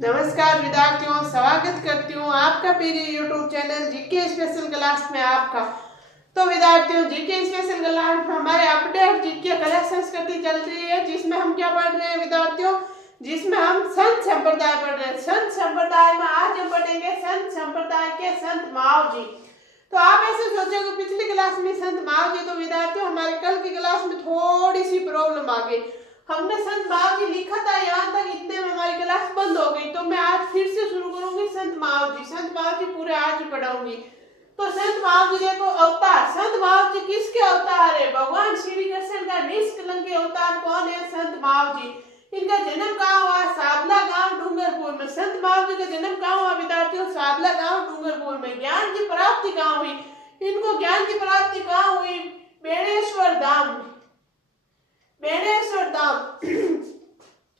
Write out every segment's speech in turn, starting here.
नमस्कार विद्यार्थियों, स्वागत करती हूँ आपका मेरे YouTube channel GK special class में आपका। तो विद्यार्थियों, जीके स्पेशल क्लास में हमारे अपडेट जीके कला संस्कृति चल रही है, जिसमें हम क्या पढ़ रहे हैं विद्यार्थियों, जिसमें हम संत संप्रदाय पढ़ रहे हैं। संत संप्रदाय में आज हम पढ़ेंगे संत संप्रदाय के संत माव जी। तो आप ऐसे सोचोगे पिछली क्लास में संत माव जी, तो विद्यार्थियों हमारे कल की क्लास में थोड़ी सी प्रॉब्लम आ गई। हमने संत माव जी लिखा था, यहाँ तक इतने में हमारी क्लास बंद हो गई। तो मैं आज फिर से शुरू करूंगी संत माव जी। संत माव जी पूरे आज पढ़ाऊंगी। तो संत माव जी देखो, अवतार संत माव जी किसके अवतार है? भगवान श्री कृष्ण का निष्कलंक अवतार कौन है? संत माव जी। इनका जन्म कहाँ हुआ? साबला गांव डूंगरपुर में। संत माव जी का जन्म कहाँ हुआ विद्यार्थियों? साबला गांव डूंगरपुर में। ज्ञान की प्राप्ति कहाँ हुई? इनको ज्ञान की प्राप्ति कहाँ हुई? बेणेश्वर धाम। बेणेश्वर धाम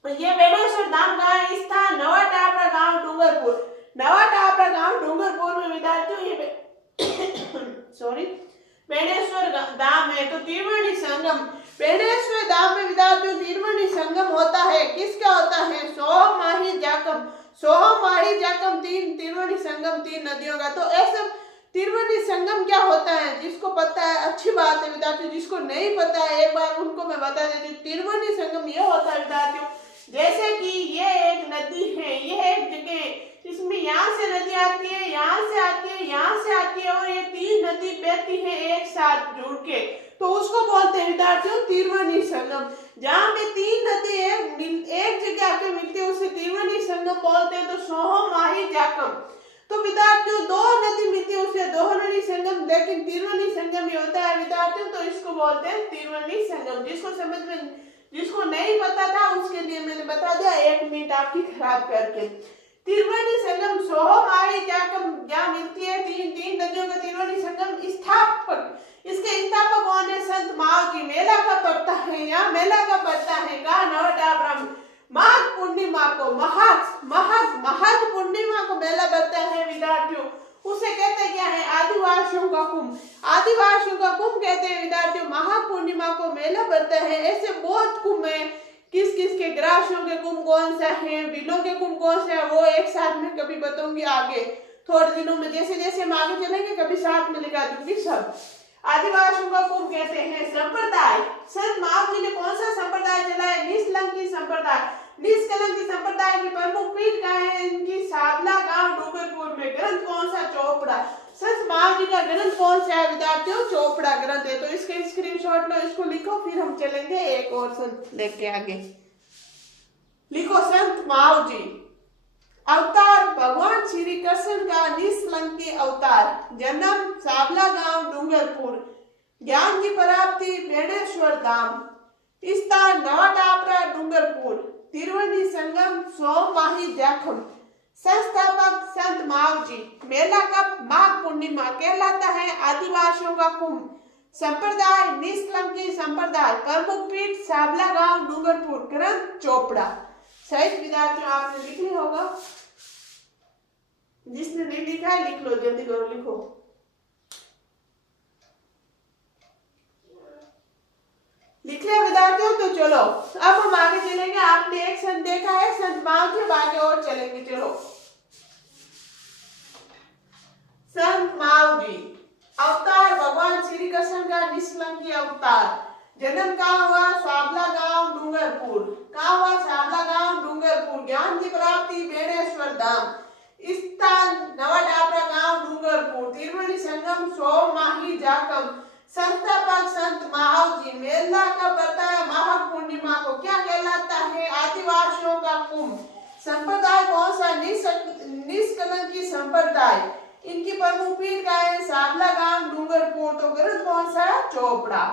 ये बेणेश्वर धाम का स्थान नवा टापरा गांव डूंगरपुर। नवा टापरा गांव डूंगरपुर में विद्यार्थियों ये सॉरी बेणेश्वर धाम है। तो त्रिवेणी संगम, बेणेश्वर धाम में विद्यार्थियों त्रिवेणी संगम होता है। किसका होता है? सोह माही जाकम। सोह माही जाकम तीन त्रिवेणी संगम, तीन नदियों का। तो ऐसा त्रिवेणी संगम क्या होता है? जिसको पता है अच्छी बात है विद्यार्थियों, जिसको नहीं पता है एक बार उनको मैं बता देती हूँ। त्रिवेणी संगम यह होता है विद्यार्थियों, जैसे कि ये एक नदी है, ये एक जगह, इसमें यहाँ से नदी आती है, यहाँ से आती है, यहाँ से आती है, और ये तीन नदी बहती है एक साथ जुड़ के, तो उसको बोलते हैं विद्यार्थियों त्रिवेणी संगम। जहाँ पे तीन नदी एक जगह आके मिलती है उसे त्रिवेणी संगम बोलते हैं। तो सोह माही जाकम, तो विद्यार्थियों दो नदी मिलती है उसे दोहरी संगम, लेकिन त्रिवेणी संगम ही होता है विद्यार्थियों, तो इसको बोलते हैं त्रिवेणी संगम। जिसको समझ में, जिसको नहीं पता था उसके लिए मैंने बता दिया, एक मिनट आपकी खराब करके। त्रिवेणी संगम सोह माही जाकम जहाँ मिलती है तीन नदियों का त्रिवेणी संगम। स्थापक, इसके स्थापक कौन है? संत माव जी। मेला कब पड़ता है? यहाँ मेला कब पड़ता है? कहा? नवटापरा में। माघ पूर्णिमा को, महज पूर्णिमा को मेला पड़ता है विद्यार्थियों। उसे कहते क्या है? आदिवासियों का कुंभ। आदिवासियों का कुंभ कहते हैं विद्यार्थियों। महाग पूर्णिमा को मेला पड़ता है। ऐसे बहुत कुंभ है, किस किस के, ग्रासियों के कुंभ कौन सा है, बिलों के कुंभ कौन सा है, वो एक साथ में कभी बताऊंगी आगे थोड़े दिनों में। जैसे जैसे हम आगे चलेंगे कभी साथ में लिखा दूंगी सब। आदिवासियों का कुंभ कहते हैं। संप्रदाय, संत माव जी ने कौन सा संप्रदाय चलाया? निष्कलंकी संप्रदाय। निष्कलंकी संप्रदाय की प्रमुख पीठ कहाँ है इनकी? साबला गांव डूंगरपुर में। ग्रंथ कौन सा? चोपड़ा। संत माव जी का ग्रंथ कौन सा है विद्यार्थियों? चोपड़ा ग्रंथ है। तो इसके स्क्रीनशॉट लो, इसको लिखो, फिर हम चलेंगे एक और संत लेके आगे। लिखो संत माव जी अवतार, भगवान श्री कृष्ण का निष्कलंकी अवतार। जन्म साबला गांव डूंगरपुर। ज्ञान की प्राप्ति बेणेश्वर धाम। स्थान नवा टापरा डूंगरपुर। त्रिवेणी संगम सोह माही जाखम। संस्थापक संत माव जी। मेला कब? माघ पूर्णिमा। कहलाता है आदिवासियों का कुंभ। संप्रदाय निष्कलंकी संप्रदाय। प्रमुख पीठ साबला गांव डूंगरपुर। ग्रंथ चोपड़ा। सही विद्यार्थियों आपने लिख लिया होगा, जिसने नहीं लिखा है लिख लो, जल्दी करो, लिखो। लिख लिया विद्यार्थियों? तो चलो अब हम आगे चलेंगे। आपने एक संत देखा है संत माव जी, आगे और चलेंगे। चलो संत माव जी अवतार, भगवान श्री कृष्ण का निष्कलंकी अवतार। जन्म कहाँ हुआ? साबला गांव डूंगरपुर। कहाँ हुआ? साबला गांव डूंगरपुर। ज्ञान की प्राप्ति बेणेश्वर धाम। स्थान नवा टापरा गांव डूंगरपुर। त्रिवेणी संगम सोह माही जाकम। संस्थापक संत माव जी। मेला का पड़ता है माघ पूर्णिमा को। क्या कहलाता है? आदिवासियों का कुंभ। संप्रदाय कौन सा? निष्कलंकी संप्रदाय। इनकी प्रमुख पीठ का है साबला गांव डूंगरपुर। तो ग्रंथ कौन सा? चोपड़ा।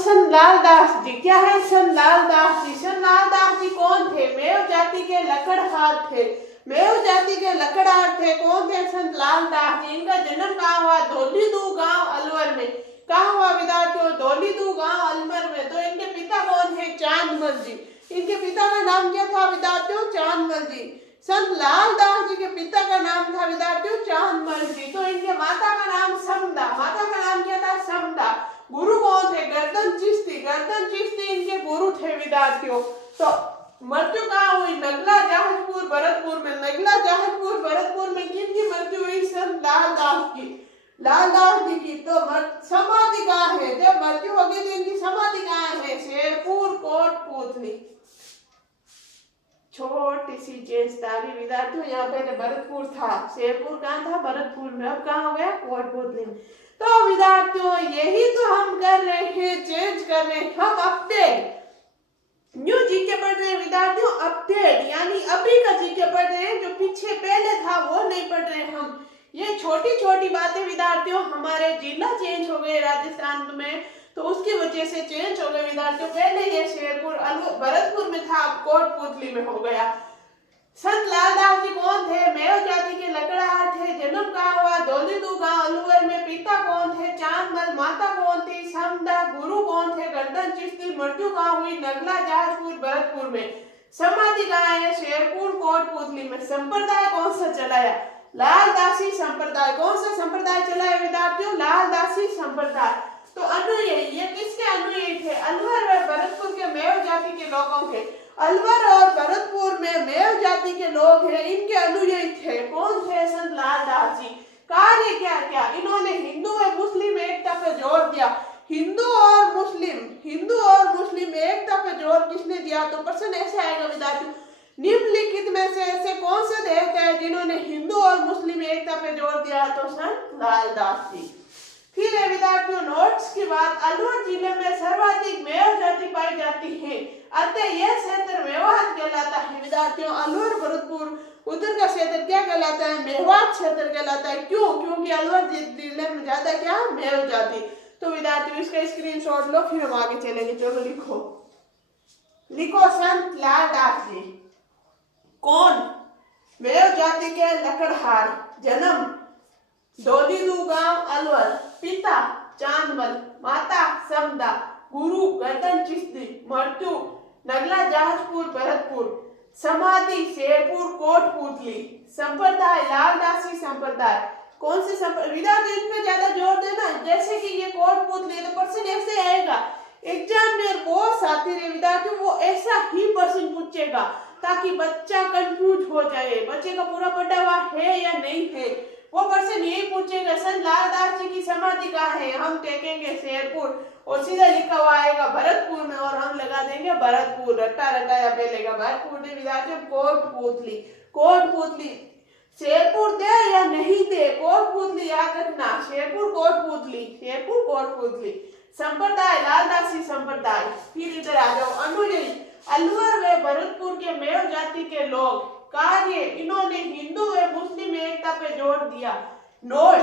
सनलाल दास जी। क्या है सनलाल दास जी? सनलाल दास जी कौन थे? मेव जाति के लकड़हार थे। मेव जाति के लकड़हार थे। कौन थे? सनलाल दास जी। इनका जन्म कहाँ हुआ? धौलीदू गांव अलवर में। कहाँ हुआ विद्यार्थियों? धौलीदू गांव अलवर में। तो इनके पिता कौन है? चांदमल जी। इनके पिता का नाम क्या था विद्यार्थियों? चांदमल जी। संत लाल दास जी के पिता का नाम था विद्यार्थियों चांदमल जी। तो इनके माता का नाम समदा। माता का नाम क्या था? समदा। गुरु कौन थे? गर्दन चिश्ती। गर्दन चिश्ती इनके गुरु थे विद्यार्थियों। तो मृत्यु कहाँ हुई? नगला जहाजपुर भरतपुर में। नगला जहाजपुर भरतपुर में किनकी मृत्यु हुई? संत लाल दास की, लाल दास जी की। तो समाधि कहाँ है? जब मृत्यु हो गई तो इनकी समाधि कहाँ है? शेरपुर कोटपुतली। छोटी सी चेंज तारी विद्यार्थियों, यहाँ पहले भरतपुर था, शेरपुर कहाँ था? भरतपुर में। अब कहाँ हो गया? कोटपुतली में। तो विद्यार्थियों यही तो हम कर रहे हैं, चेंज कर रहे हैं हम। अपडेट न्यू जीके पढ़ रहे हैं विद्यार्थियों। अपडेट यानी अभी का जीके पढ़ रहे हैं, जो पीछे पहले था वो नहीं पढ़ रहे हम। ये छोटी छोटी बातें विद्यार्थियों, हमारे जिला चेंज हो गए राजस्थान में, तो उसकी वजह से चेंज हो गए विद्यार्थियों। पहले ये शेरपुर भरतपुर में था, अब कोटपुतली में हो गया। संत लाल दास जी कौन थे? मेव जाति के लकड़हार थे। जन्म कहाँ हुआ? धौलीदू गांव अलवर में। पिता कौन थे? चांदमल। माता कौन थी? समदा। गुरु कौन थे? गर्दन चिश्ती। मृत्यु कहाँ हुई? नगला जहाजपुर भरतपुर में। समाधि कहाँ है? शेरपुर कोटपुतली में। संप्रदाय कौन सा चलाया? लाल दासी संप्रदाय। कौन सा संप्रदाय चलाया विद्यार्थियों? लाल दासी संप्रदाय। तो अनुयायी, ये किसके अनुयायी थे? अलवर और भरतपुर के मेव जाति के लोगों के। अलवर और भरतपुर में मेव जाति के लोग हैं, इनके अनुयायी थे। कौन थे? संत लाल दास जी। कार्य क्या क्या? इन्होंने हिंदू और मुस्लिम एकता पर जोर दिया। हिंदू और मुस्लिम एकता पर जोर किसने दिया? तो प्रश्न ऐसे आएगा विद्यार्थियों, निम्नलिखित में से ऐसे कौन से देवता है जिन्होंने हिंदू और मुस्लिम एकता पर जोर दिया? तो संत लाल दास जी। फिर है विद्यार्थियों नोट्स की बात। अलवर जिले में सर्वाधिक मेव जाति पाई जाती है, अतः यह क्षेत्र मेवात कहलाता है विद्यार्थियों। अलवर भरतपुर उधर का क्षेत्र क्या कहलाता है? मेवात क्षेत्र कहलाता है। क्यों? क्योंकि अलवर जिले में ज्यादा क्या? मेव जाति। तो विद्यार्थियों इसका स्क्रीनशॉट लो, फिर हम आगे चलेंगे। चलो लिखो, लिखो संत लाल दास जी कौन? मेव जाति के लकड़हार। जन्म धौलीदू गांव अलवर। पिता चांदमल। माता समदा। गुरु गर्दन चिश्ती। मृत्यु नगला जहाजपुर भरतपुर। समाधि शेरपुर कोटपुतली। संप्रदाय लाल दासी संप्रदाय। कौन से विद्यार्थी इन पे ज्यादा जोर देना, जैसे कि ये कोटपुतली, तो पर्सन ऐसे आएगा एग्जाम में। बहुत साथी रहे विद्यार्थियों, वो ऐसा ही पर्सन पूछेगा ताकि बच्चा कंफ्यूज हो जाए, बच्चे का पूरा पढ़ा हुआ है या नहीं है। वो पर्सन यही पूछेगा संत लाल दास जी की समाधि कहाँ है? हम टेकेंगे शेरपुर, और सीधा लिखा हुआ आएगा भरतपुर में, और हम लगा देंगे भरतपुर। रट्टा रटाया पहलेगा भरतपुर ने विद्यार्थियों। कोटपुतली, कोटपुतली शेरपुर दे या नहीं दे? कोटपुतली याद रखना, शेरपुर कोटपुतली, शेरपुर कोटपुतली। संप्रदाय लाल दासी संप्रदाय। फिर इधर आ जाओ, अनुयायी अलवर व भरतपुर के मेव जाति के लोग। कार्य इन्होंने हिंदू व मुस्लिम एकता पे जोर दिया। नोट,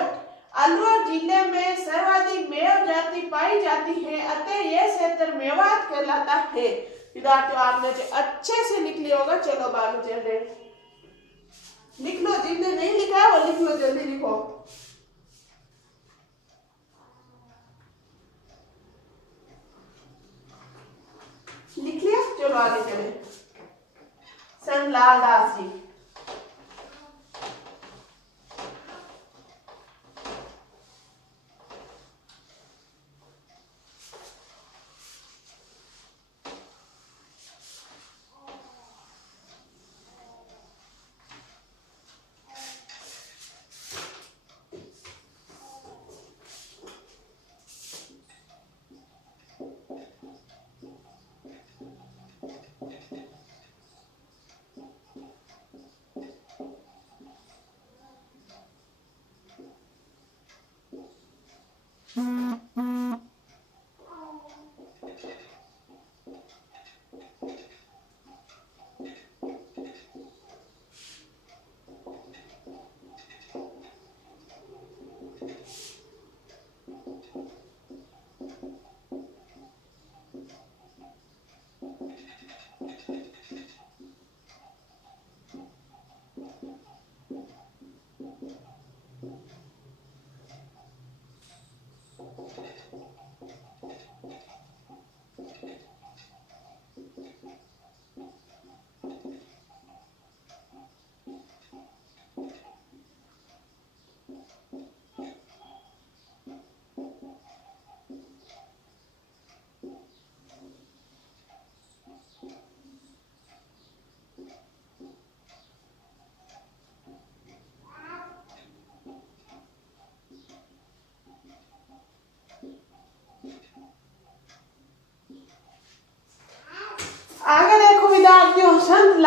अलवर जिले में सर्वाधिक मेव जाति पाई जाती है, अतः यह क्षेत्र मेवात कहलाता है। विद्यार्थियों आपने अच्छे से लिख लिया होगा। चलो बाकी चल रहे, लिख लो, जिसने नहीं लिखा है वो लिख लो, जल्दी लिखो। लिख लिया? चलो आगे चले। संत लाल दास जी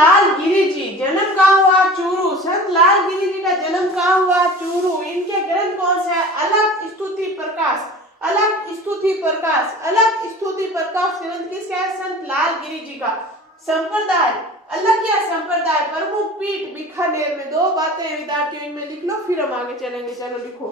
लाल गिरी जी जन्म कहाँ हुआ? चूरू। संत लाल गिरी जी का जन्म कहाँ हुआ? चूरू। इनके ग्रंथ कौन सा है? अलग स्तुति प्रकाश। अलग स्तुति प्रकाश। अलग स्तुति प्रकाश ग्रंथ किसका है? संत लाल गिरी जी का। संप्रदाय अलग क्या? संप्रदाय प्रमुख पीठ बीकानेर में। दो बातें विद्यार्थियों इनमें लिख लो, फिर हम आगे चलेंगे। चलो लिखो।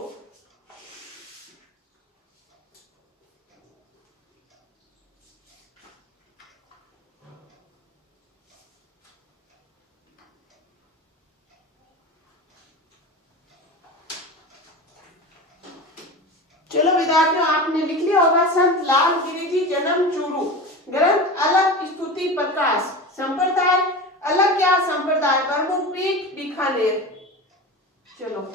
चलो विद्यार्थियों, आपने लिख लिया होगा संत लाल गिरी जी जन्म चूरू, ग्रंथ अलग स्तुति प्रकाश, संप्रदाय अलग क्या? संप्रदाय प्रमुख पीठ बीकानेर। चलो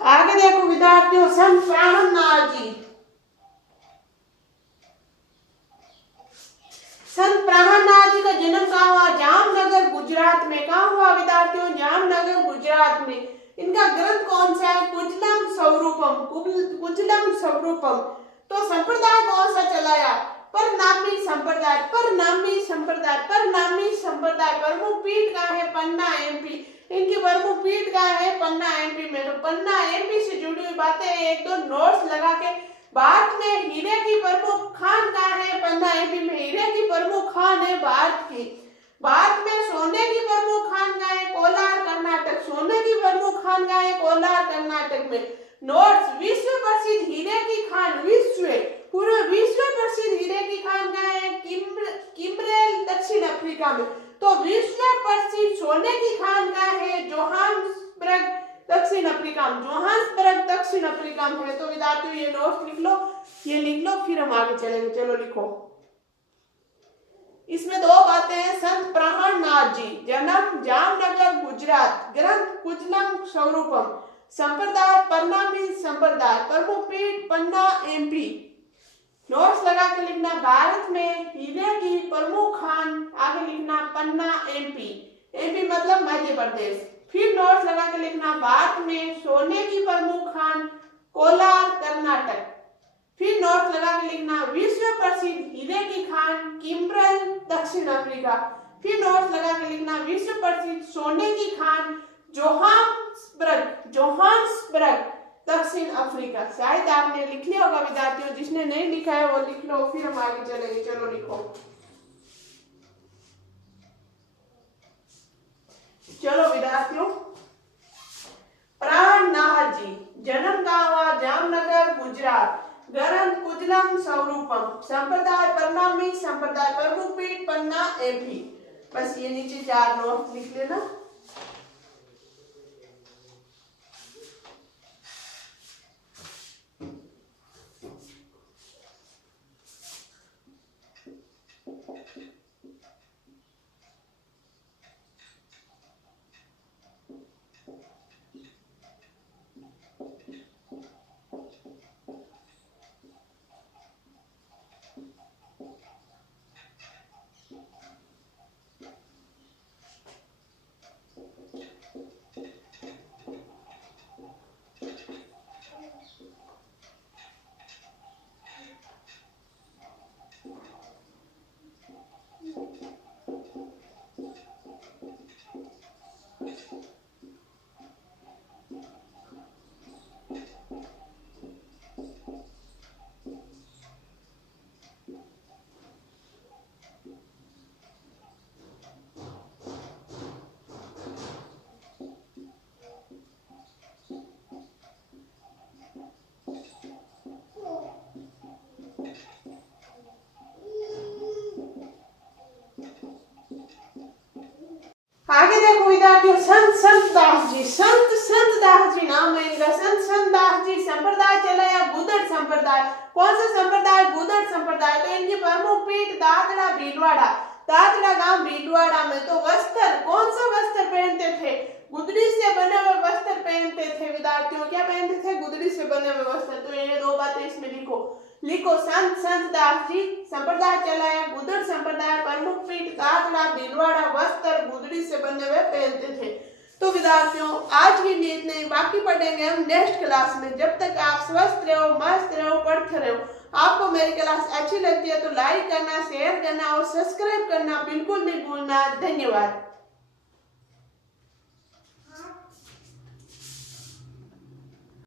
आगे देखो विद्यार्थियों, संत ब्राह्मणनाथ जी। संत ब्राह्मणनाथ जी का जन्म कहाँ हुआ? जामनगर गुजरात में। कहाँ हुआ विद्यार्थियों? जामनगर गुजरात में। इनका ग्रंथ कौन सा है? कुचलम स्वरूपम। कुचलम स्वरूपम। तो संप्रदाय कौन सा चलाया? परनामी संप्रदाय। परनामी संप्रदाय। परनामी संप्रदाय। प्रमुख पीठ कहाँ है? पन्ना एमपी। इनकी प्रमुख पीठ कहाँ है? पन्ना एमपी में। तो पन्ना एमपी से जुड़ी हुई बातें एक दो नोट्स लगा के। भारत में हीरे की प्रमुख खान कहाँ है? पन्ना एमपी में। हीरे की प्रमुख खान है भारत की। भारत में सोने की प्रमुख खान कहाँ है? कोलार कर्नाटक। सोने की प्रमुख खान कहाँ है? कोलार कर्नाटक में। नोट्स, विश्व प्रसिद्ध हीरे की खान, पूरे विश्व प्रसिद्ध हीरे की खान कहाँ है? किम्बरेल दक्षिण अफ्रीका में। तो विश्व प्रसिद्ध सोने की खान कहाँ है? जोहान्सबर्ग दक्षिण अफ्रीका में, जोहान्सबर्ग दक्षिण अफ्रीका में है। तो विद्यार्थियों ये नोट्स लिख लो, ये लिख लो, फिर हम आगे चलेंगे। चलो लिखो। इसमें दो बातें हैं। संत प्राणनाथ जी, जन्म जामनगर गुजरात, ग्रंथ कुजलम स्वरूपम, संप्रदाय परनामी संप्रदाय, प्रमुख पीठ पन्ना एमपी। नोट्स लगा के लिखना, भारत में हीरे की प्रमुख खान, आगे लिखना पन्ना एमपी, एमपी मतलब मध्य प्रदेश। फिर नोट्स लगा के लिखना, भारत में सोने की प्रमुख खान कोलार कर्नाटक। फिर नोट्स लगा के लिखना, विश्व प्रसिद्ध हीरे की खान किम्बरेल दक्षिण अफ्रीका। फिर नोट्स लगा के लिखना, विश्व प्रसिद्ध सोने की खान जोहान्सबर्ग दक्षिण अफ्रीका। शायद आपने लिख लिया होगा विद्यार्थियों, जिसने नहीं लिखा है वो लिख लो, फिर हम आगे चलेंगे। चलो लिखो। चलो विद्यार्थियों, प्राणनाथ जी, जन्म कहाँ हुआ? जामनगर गुजरात, ग्रंथ कुजलम स्वरूपम, संप्रदाय परनामी संप्रदाय, प्रमुख पीठ पन्ना एमपी। बस ये नीचे 4 नोट लिख लेना। आगे देखो विद्यार्थियों, संत दास जी, संत दास जी नाम है इनका। संत दास जी संप्रदाय चलाया गुदड़ संप्रदाय। कौन सा संप्रदाय? गुदड़ संप्रदाय। तो इनकी प्रमुख पीठ दादरा भीलवाड़ा, दादरा गांव भीलवाड़ा में। तो वस्त्र, कौन सा वस्त्र पहनते थे? गुदड़ी से बने हुए वस्त्र पहनते थे विद्यार्थियों। क्या पहनते थे? गुदड़ी से बने हुए वस्त्र। तो ये 2 बातें इसमें लिखो। संत दास जी संप्रदाय चलाया गुदड़ संप्रदाय, प्रमुख पीठ दादरा भीलवाड़ा, वस्त्र गुदड़ी से बने हुए पहनते थे। तो विद्यार्थियों आज की नीति नहीं, बाकी पढ़ेंगे हम नेक्स्ट क्लास में। जब तक आप स्वस्थ रहो, मस्त रहो, पढ़ते रहो। आपको मेरी क्लास अच्छी लगती है तो लाइक करना, शेयर करना और सब्सक्राइब करना बिल्कुल नहीं भूलना। धन्यवाद।